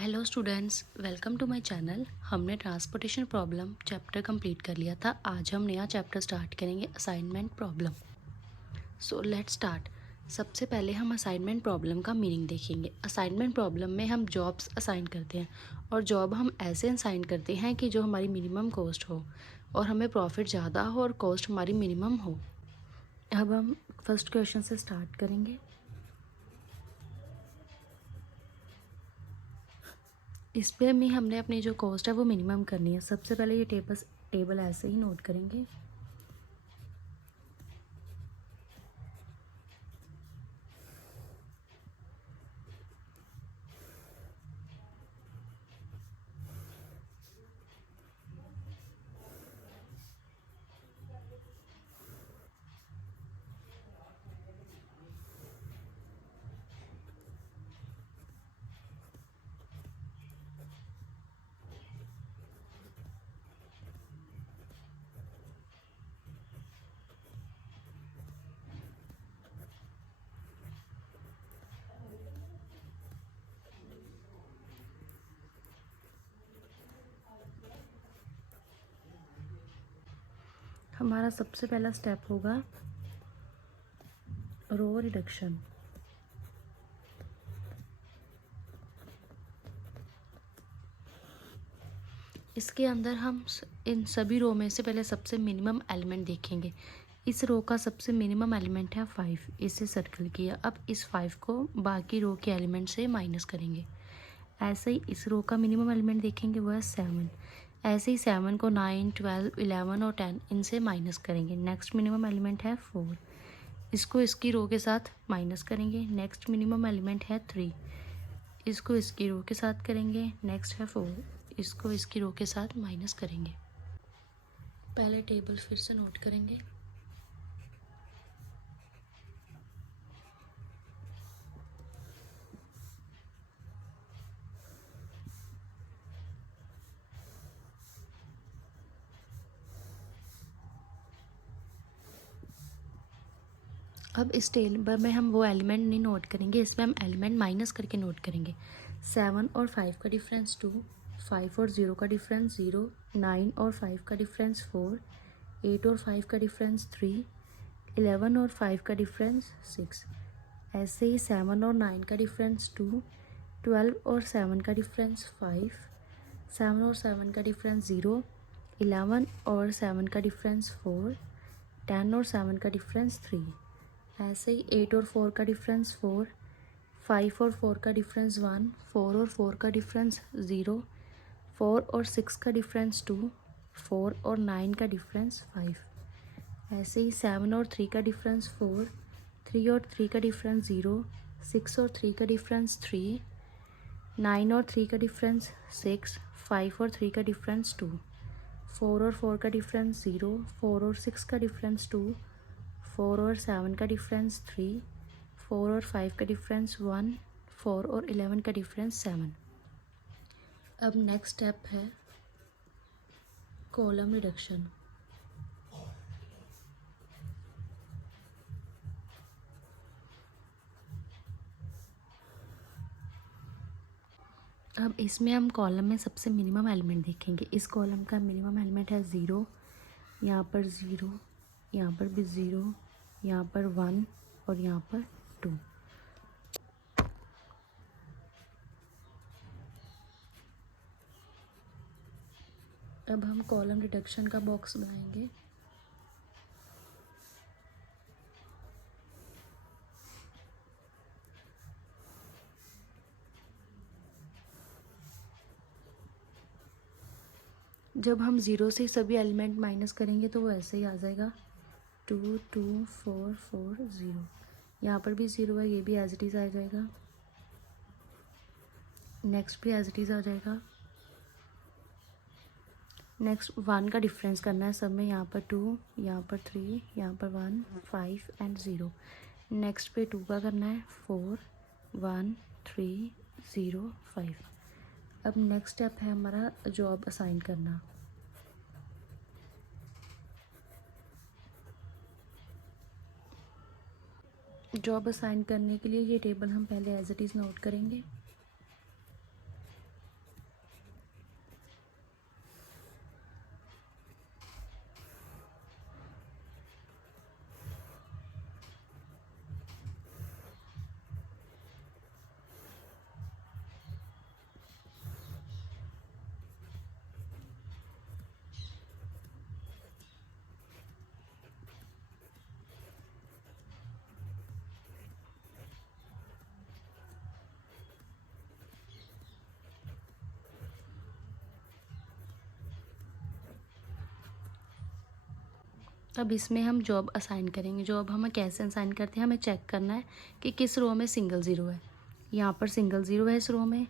Hello students, welcome to my channel. हमने transportation problem chapter complete कर लिया था। आज हम नया चैप्टर स्टार्ट करेंगे, assignment problem. So let's start. सबसे पहले हम असाइनमेंट प्रॉब्लम का मीनिंग देखेंगे। असाइनमेंट प्रॉब्लम में हम जॉब्स असाइन करते हैं और जॉब हम ऐसे असाइन करते हैं कि जो हमारी मिनिमम कॉस्ट हो और हमें प्रॉफिट ज़्यादा हो और कॉस्ट हमारी मिनिमम हो। अब हम फर्स्ट क्वेश्चन से स्टार्ट करेंगे। इस पे में हमने अपनी जो कॉस्ट है वो मिनिमम करनी है। सबसे पहले ये टेबल ऐसे ही नोट करेंगे। हमारा सबसे पहला स्टेप होगा रो रिडक्शन। इसके अंदर हम इन सभी रो में से पहले सबसे मिनिमम एलिमेंट देखेंगे। इस रो का सबसे मिनिमम एलिमेंट है 5, इसे सर्कल किया। अब इस 5 को बाकी रो के एलिमेंट से माइनस करेंगे। ऐसे ही इस रो का मिनिमम एलिमेंट देखेंगे, वो है 7। ऐसे ही 7 को 9, 12, 11 और 10 इनसे माइनस करेंगे। नेक्स्ट मिनिमम एलिमेंट है 4, इसको इसकी रो के साथ माइनस करेंगे। नेक्स्ट मिनिमम एलिमेंट है 3, इसको इसकी रो के साथ करेंगे। नेक्स्ट है 4, इसको इसकी रो के साथ माइनस करेंगे। पहले टेबल फिर से नोट करेंगे। अब इस टेबल में हम वो एलिमेंट नहीं नोट करेंगे, इसमें हम एलिमेंट माइनस करके नोट करेंगे। 7 और 5 का डिफरेंस 2, 5 और 0 का डिफरेंस 0, 9 और 5 का डिफरेंस 4, 8 और 5 का डिफरेंस 3, 11 और 5 का डिफरेंस 6। ऐसे ही 7 और 9 का डिफरेंस 2, 12 और 7 का डिफरेंस 5, 7 और 7 का डिफरेंस 0, 11 और 7 का डिफरेंस 4, 10 और 7 का डिफरेंस 3। ऐसे ही 8 और 4 का डिफरेंस 4, 5 और 4 का डिफरेंस 1, 4 और 4 का डिफरेंस 0, 4 और 6 का डिफरेंस 2, 4 और 9 का डिफरेंस 5। ऐसे ही 7 और 3 का डिफरेंस 4, 3 और 3 का डिफरेंस 0, 6 और 3 का डिफरेंस 3, 9 और 3 का डिफरेंस 6, 5 और 3 का डिफरेंस 2, 4 और 4 का डिफरेंस 0, 4 और 6 का डिफरेंस 2, 4 और 7 का डिफरेंस 3, 4 और 5 का डिफरेंस 1, 4 और 11 का डिफरेंस 7। अब नेक्स्ट स्टेप है कॉलम रिडक्शन। अब इसमें हम कॉलम में सबसे मिनिमम एलिमेंट देखेंगे। इस कॉलम का मिनिमम एलिमेंट है 0, यहाँ पर 0, यहाँ पर भी 0, यहाँ पर 1 और यहाँ पर 2। अब हम कॉलम रिडक्शन का बॉक्स बनाएंगे। जब हम 0 से सभी एलिमेंट माइनस करेंगे तो वो ऐसे ही आ जाएगा 2 2 4 4 0। यहाँ पर भी 0 है, ये भी एज इट इज़ आ जाएगा। नेक्स्ट भी एज इट इज़ आ जाएगा। नेक्स्ट 1 का डिफरेंस करना है सब में। यहाँ पर 2, यहाँ पर 3, यहाँ पर 1, 5 एंड 0। नेक्स्ट पे 2 का करना है 4, 1, 3, 0, 5। अब नेक्स्ट स्टेप है हमारा जॉब असाइन करना। जॉब असाइन करने के लिए ये टेबल हम पहले एज इट इज़ नोट करेंगे। अब इसमें हम जॉब असाइन करेंगे। जॉब हमें कैसे असाइन करते हैं, हमें चेक करना है कि किस रो में सिंगल ज़ीरो है। यहाँ पर सिंगल ज़ीरो है इस रो में,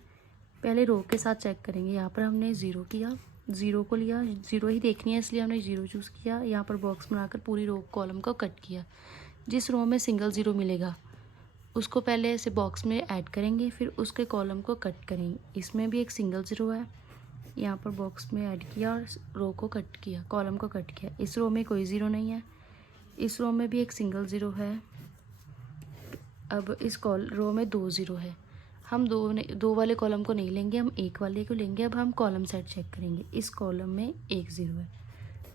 पहले रो के साथ चेक करेंगे। यहाँ पर हमने ज़ीरो किया, ज़ीरो को लिया, ज़ीरो ही देखनी है इसलिए हमने ज़ीरो चूज़ किया। यहाँ पर बॉक्स बनाकर पूरी रो कॉलम को कट किया। जिस रो में सिंगल ज़ीरो मिलेगा उसको पहले ऐसे बॉक्स में ऐड करेंगे, फिर उसके कॉलम को कट करेंगे। इसमें भी एक सिंगल ज़ीरो है, यहाँ पर बॉक्स में ऐड किया और रो को कट किया, कॉलम को कट किया। इस रो में कोई ज़ीरो नहीं है, इस रो में भी एक सिंगल ज़ीरो है। अब इस रो में दो ज़ीरो है, हम दो वाले कॉलम को नहीं लेंगे, हम एक वाले को लेंगे। अब हम कॉलम सेट चेक करेंगे। इस कॉलम में एक ज़ीरो है,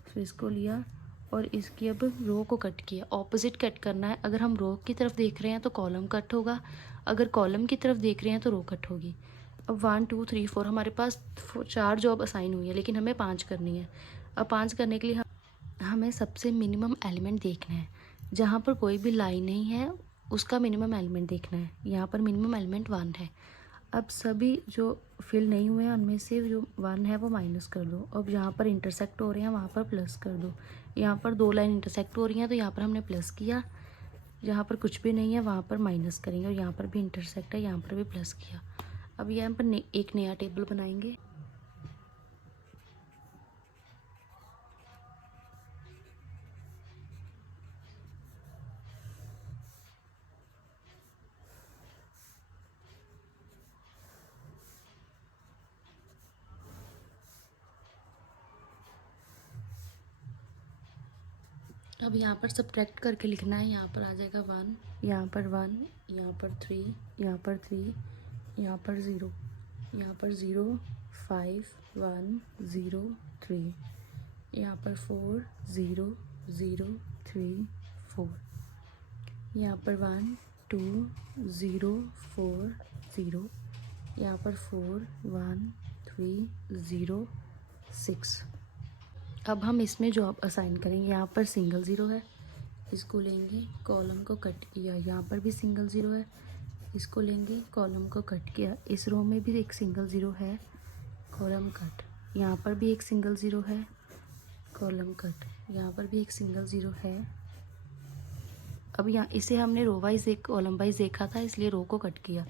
फिर इसको लिया और इसकी अब रो को कट किया। ऑपोजिट कट करना है, अगर हम रो की तरफ देख रहे हैं तो कॉलम कट होगा, अगर कॉलम की तरफ देख रहे हैं तो रो कट होगी। अब 1 2 3 4 हमारे पास 4 जॉब असाइन हुई है, लेकिन हमें 5 करनी है। अब 5 करने के लिए हमें सबसे मिनिमम एलिमेंट देखना है। जहाँ पर कोई भी लाइन नहीं है उसका मिनिमम एलिमेंट देखना है। यहाँ पर मिनिमम एलिमेंट 1 है। अब सभी जो फिल नहीं हुए हैं उनमें से जो 1 है वो माइनस कर दो। अब यहाँ पर इंटरसेक्ट हो रहे हैं वहाँ पर प्लस कर दो। यहाँ पर 2 लाइन इंटरसेक्ट हो रही हैं तो यहाँ पर हमने प्लस किया, जहाँ पर कुछ भी नहीं है वहाँ पर माइनस करेंगे, और यहाँ पर भी इंटरसेक्ट है यहाँ पर भी प्लस किया। अब यहाँ पर एक नया टेबल बनाएंगे। अब यहाँ पर सब्ट्रैक्ट करके लिखना है। यहाँ पर आ जाएगा 1, यहाँ पर 1, यहाँ पर 3, यहाँ पर 3, यहाँ पर 0, यहाँ पर 0 5 1 0 3, यहाँ पर 4 0 0 3 4, यहाँ पर 1 2 0 4 0, यहाँ पर 4 1 3 0 6। अब हम इसमें जॉब असाइन करेंगे। यहाँ पर सिंगल ज़ीरो है, इसको लेंगे, कॉलम को कट किया। यहाँ पर भी सिंगल ज़ीरो है, इसको लेंगे, कॉलम को कट किया। इस रो में भी एक सिंगल ज़ीरो है, कॉलम कट। यहाँ पर भी एक सिंगल ज़ीरो है, कॉलम कट। यहाँ पर भी एक सिंगल ज़ीरो है। अब यहाँ इसे हमने रो वाइज एक कॉलम वाइज देखा था इसलिए रो को कट किया।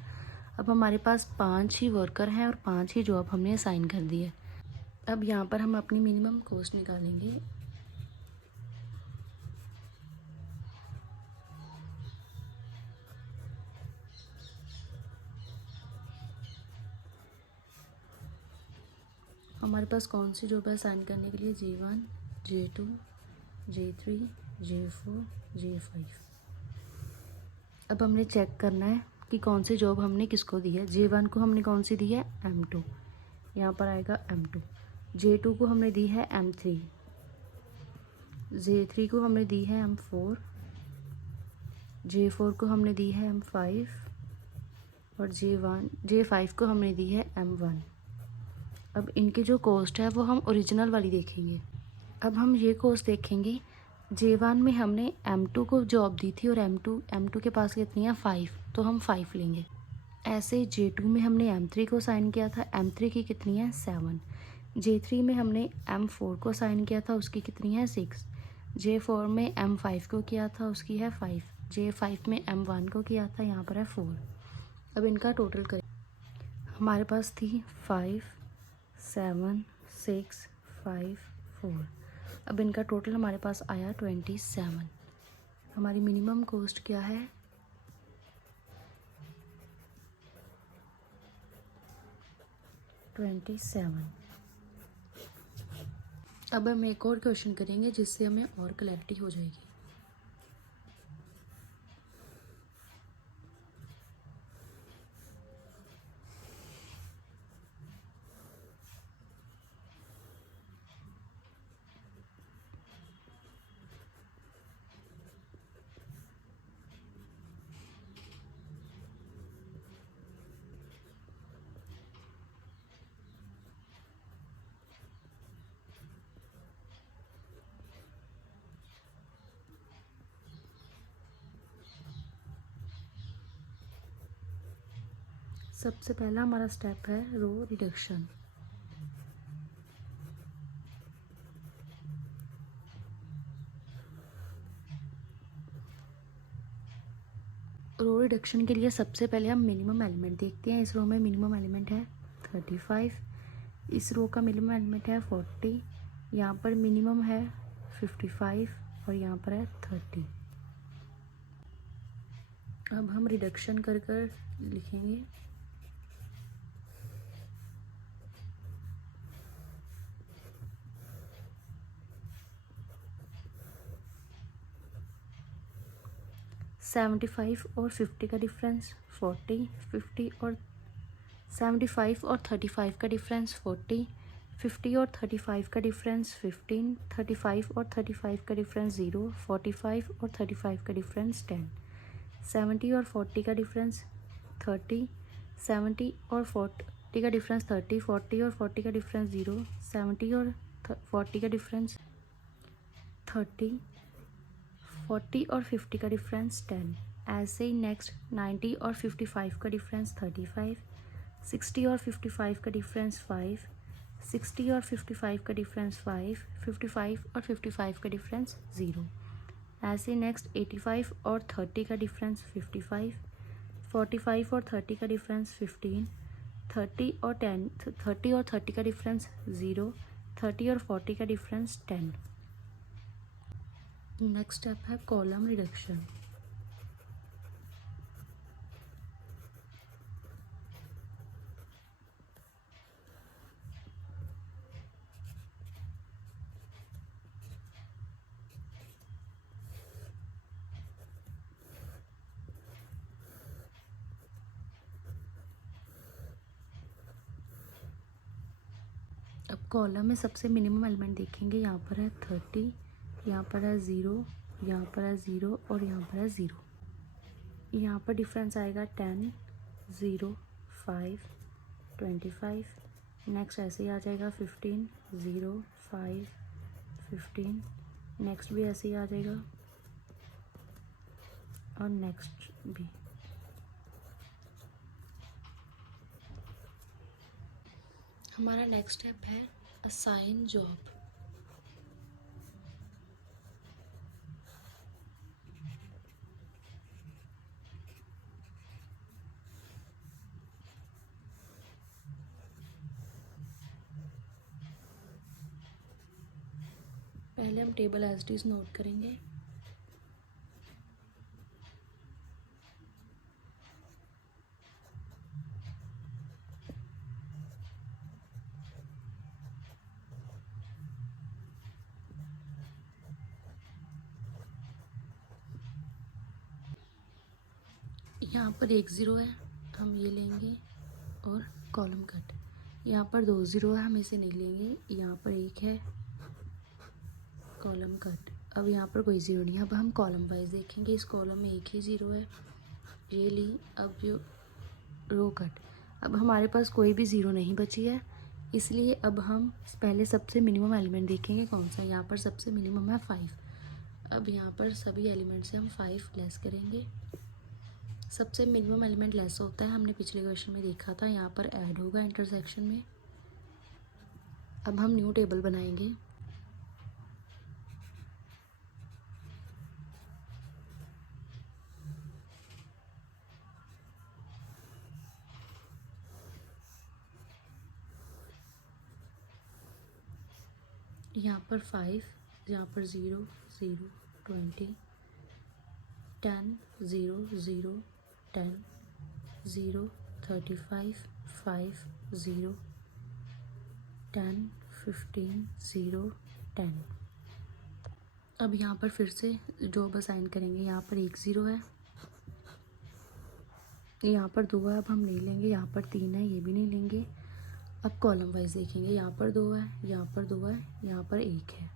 अब हमारे पास 5 ही वर्कर हैं और 5 ही जॉब हमने असाइन कर दी है। अब यहाँ पर हम अपनी मिनिमम कॉस्ट निकालेंगे। हमारे पास कौन सी जॉब है असाइन करने के लिए, J1 J2 J3 J4 J5। अब हमने चेक करना है कि कौन सी जॉब हमने किसको दी है। J1 को हमने कौन सी दी है, M2, यहाँ पर आएगा M2। J2 को हमने दी है M3, J3 को हमने दी है M4, J4 को हमने दी है M5 और J5 को हमने दी है M1। अब इनकी जो कॉस्ट है वो हम ओरिजिनल वाली देखेंगे। अब हम ये कॉस्ट देखेंगे। J1 में हमने M2 को जॉब दी थी और M2 के पास कितनी है 5, तो हम 5 लेंगे। ऐसे J2 में हमने M3 को साइन किया था, M3 की कितनी है 7। J3 में हमने M4 को साइन किया था, उसकी कितनी है 6। J4 में M5 को किया था, उसकी है 5। J5 में M1 को किया था, यहाँ पर है 4। अब इनका टोटल करें। हमारे पास थी 5 7 6 5 4। अब इनका टोटल हमारे पास आया 27। हमारी मिनिमम कॉस्ट क्या है, 27। अब हम एक और क्वेश्चन करेंगे जिससे हमें और क्लैरिटी हो जाएगी। सबसे पहला हमारा स्टेप है रो रिडक्शन। रो रिडक्शन के लिए सबसे पहले हम मिनिमम एलिमेंट देखते हैं। इस रो में मिनिमम एलिमेंट है 35, इस रो का मिनिमम एलिमेंट है 40, यहाँ पर मिनिमम है 55 और यहाँ पर है 30। अब हम रिडक्शन कर कर लिखेंगे। सेवेंटी फाइव और 50 का डिफरेंस 40, 50 और 75 और 35 का डिफरेंस 40, 50 और 35 का डिफरेंस 15, 35 और 35 का डिफरेंस 0, 45 और 35 का डिफरेंस 10, 70 और 40 का डिफरेंस 30, 70 और 40 का डिफरेंस 30, 40 और 40 का डिफरेंस 0, 70 और 40 का डिफरेंस 30, 40 और 50 का डिफरेंस 10। ऐसे ही नेक्स्ट 90 और 55 का डिफरेंस 35, 60 और 55 का डिफरेंस 5, 60 और 55 का डिफरेंस 5, 55 और 55 का डिफरेंस 0। ऐसे नेक्स्ट 85 और 30 का डिफरेंस 55, 45 और 30 का डिफरेंस 15, 30 और 30 का डिफरेंस 0, 30 और 40 का डिफरेंस 10। नेक्स्ट स्टेप है कॉलम रिडक्शन। अब कॉलम में सबसे मिनिमम एलिमेंट देखेंगे। यहाँ पर है 30, यहाँ पर है 0, यहाँ पर है 0 और यहाँ पर है 0। यहाँ पर डिफरेंस आएगा 10, 0, 5, 25। नेक्स्ट ऐसे ही आ जाएगा 15, 0, 5, 15। नेक्स्ट भी ऐसे ही आ जाएगा और नेक्स्ट भी। हमारा नेक्स्ट स्टेप है असाइन जॉब। पहले हम table as it is note करेंगे। यहाँ पर 1 0 है, हम ये लेंगे और कॉलम कट। यहाँ पर 2 0 है, हम इसे नहीं लेंगे। यहाँ पर 1 है, कॉलम कट। अब यहाँ पर कोई 0 नहीं है। अब हम कॉलम वाइज देखेंगे। इस कॉलम में 1 ही 0 है, ये ली। अब जो रो कट, अब हमारे पास कोई भी 0 नहीं बची है, इसलिए अब हम पहले सबसे मिनिमम एलिमेंट देखेंगे कौन सा। यहाँ पर सबसे मिनिमम है 5। अब यहाँ पर सभी एलिमेंट से हम 5 लेस करेंगे। सबसे मिनिमम एलिमेंट लेस होता है, हमने पिछले क्वेश्चन में देखा था। यहाँ पर ऐड होगा इंटरसेक्शन में। अब हम न्यू टेबल बनाएंगे। यहाँ पर 5, यहाँ पर 0, 0, 20, 10, 0, 0, 10, 0, 35, 5, 0, 10, 15, 0, 10। अब यहाँ पर फिर से जॉब असाइन करेंगे। यहाँ पर 1 0 है, यहाँ पर 2 है, अब हम नहीं लेंगे। यहाँ पर 3 है, ये भी नहीं लेंगे। अब कॉलम वाइज देखेंगे। यहाँ पर 2 है, यहाँ पर 2 है, यहाँ पर 1 है।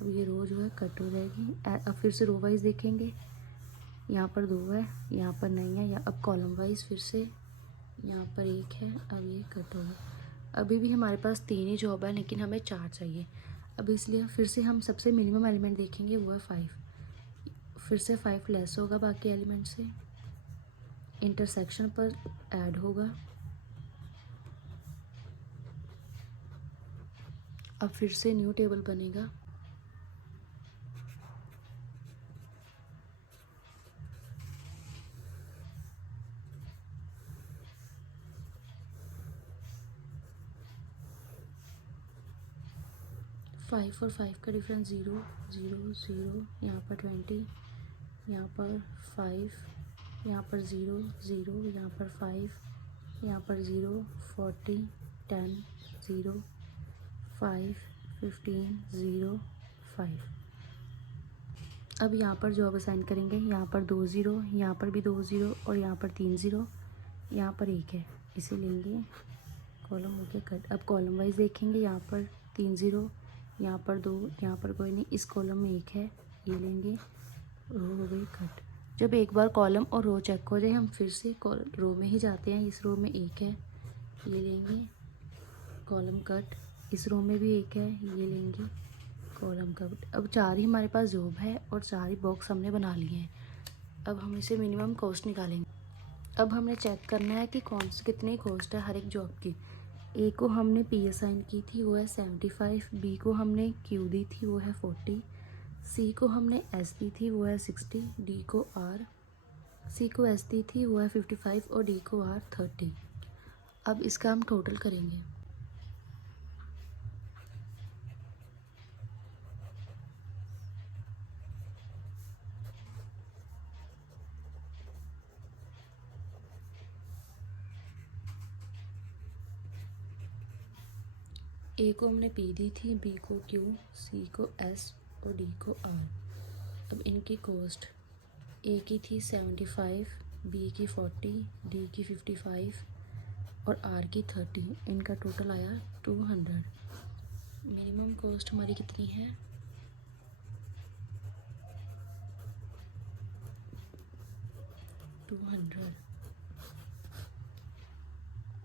अब ये रो जो है कट हो जाएगी। अब फिर से रो वाइज देखेंगे। यहाँ पर 2 है, यहाँ पर नहीं है। या अब कॉलम वाइज फिर से यहाँ पर 1 है, अब ये कट होगा। अभी भी हमारे पास 3 ही जॉब है, लेकिन हमें 4 चाहिए। अब इसलिए फिर से हम सबसे मिनिमम एलिमेंट देखेंगे, वो है 5। फिर से 5 लेस होगा बाकी एलिमेंट से, इंटरसेक्शन पर ऐड होगा। अब फिर से न्यू टेबल बनेगा। 5 और 5 का डिफरेंस 0 0 0, यहाँ पर 20, यहाँ पर 5, यहाँ पर 0 0, यहाँ पर 5, यहाँ पर 0 40 10 0 5 15 0 5। अब यहाँ पर जॉब असाइन करेंगे, यहाँ पर 2 0, यहाँ पर भी 2 0 और यहाँ पर 3 0, यहाँ पर 1 है, इसे लेंगे, कॉलम हो गया कट। अब कॉलम वाइज देखेंगे, यहाँ पर 3 0, यहाँ पर 2, यहाँ पर कोई नहीं, इस कॉलम में 1 है, ये लेंगे, रो हो गई कट। जब एक बार कॉलम और रो चेक हो जाए हम फिर से रो में ही जाते हैं, इस रो में 1 है, ये लेंगे, कॉलम कट, इस रो में भी 1 है, ये लेंगे, कॉलम कट। अब 4 ही हमारे पास जॉब है और 4 ही बॉक्स हमने बना लिए हैं। अब हम इसे मिनिमम कॉस्ट निकालेंगे। अब हमें चेक करना है कि कौन सी कितनी कॉस्ट है हर एक जॉब की। ए को हमने पी असाइन की थी, वो है 75, बी को हमने क्यू दी थी, वो है 40, सी को हमने एस दी थी, वो है 60, डी को आर, सी को एस दी थी, वो है 55 और डी को आर 30। अब इसका हम टोटल करेंगे। ए को हमने पी दी थी, बी को क्यू, सी को एस और डी को आर। अब इनकी कॉस्ट ए की थी 75, बी की 40, डी की 55 और आर की 30। इनका टोटल आया 200। मिनिमम कॉस्ट हमारी कितनी है? 200।